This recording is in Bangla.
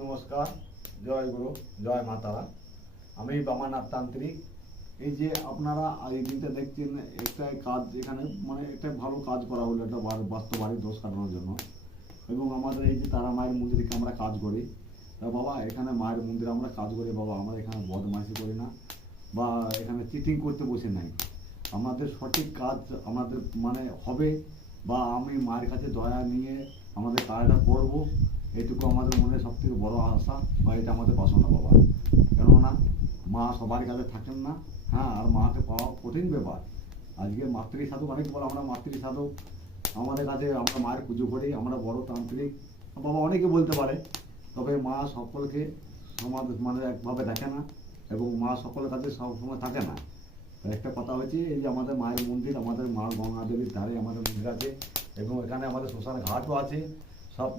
নমস্কার, জয় গুরু, জয় মা তারা। আমি বামানাথ তান্ত্রিক। এই যে আপনারা এই দিনটা দেখছেন, একটা কাজ এখানে মানে একটা ভালো কাজ করা হলো, একটা বাস্তবাড়ির দোষ কাটানোর জন্য। এবং আমাদের এই যে তারা মায়ের মন্দিরে আমরা কাজ করি, তা বাবা এখানে মায়ের মন্দিরে আমরা কাজ করি বাবা, আমরা এখানে বদমাইশি করি না বা এখানে চিটিং করতে বসে নাই। আমাদের সঠিক কাজ আমাদের মানে হবে, বা আমি মায়ের কাছে দয়া নিয়ে আমাদের কাজটা করব, এইটুকু আমাদের মনে সব থেকে বড় আশা, বা এটা আমাদের বাসনা বাবা। কেননা মা সবার কাছে থাকেন না, হ্যাঁ, আর মাকে পাওয়া কঠিন ব্যাপার। আজকে মাতৃ সাধক, অনেক বড় আমরা মাতৃ সাধক, আমাদের কাছে আমরা মায়ের পুজো করি, আমরা বড় তান্ত্রিক বাবা, অনেকে বলতে পারে। তবে মা সকলকে সমাজ মানে একভাবে দেখে না, এবং মা সকলের কাছে সবসময় থাকে না। একটা কথা হচ্ছে, এই যে আমাদের মায়ের মন্দির, আমাদের মা গঙ্গা দেবীর ধারে আমাদের মন্দির আছে, এবং এখানে আমাদের শ্মশান ঘাটও আছে। সব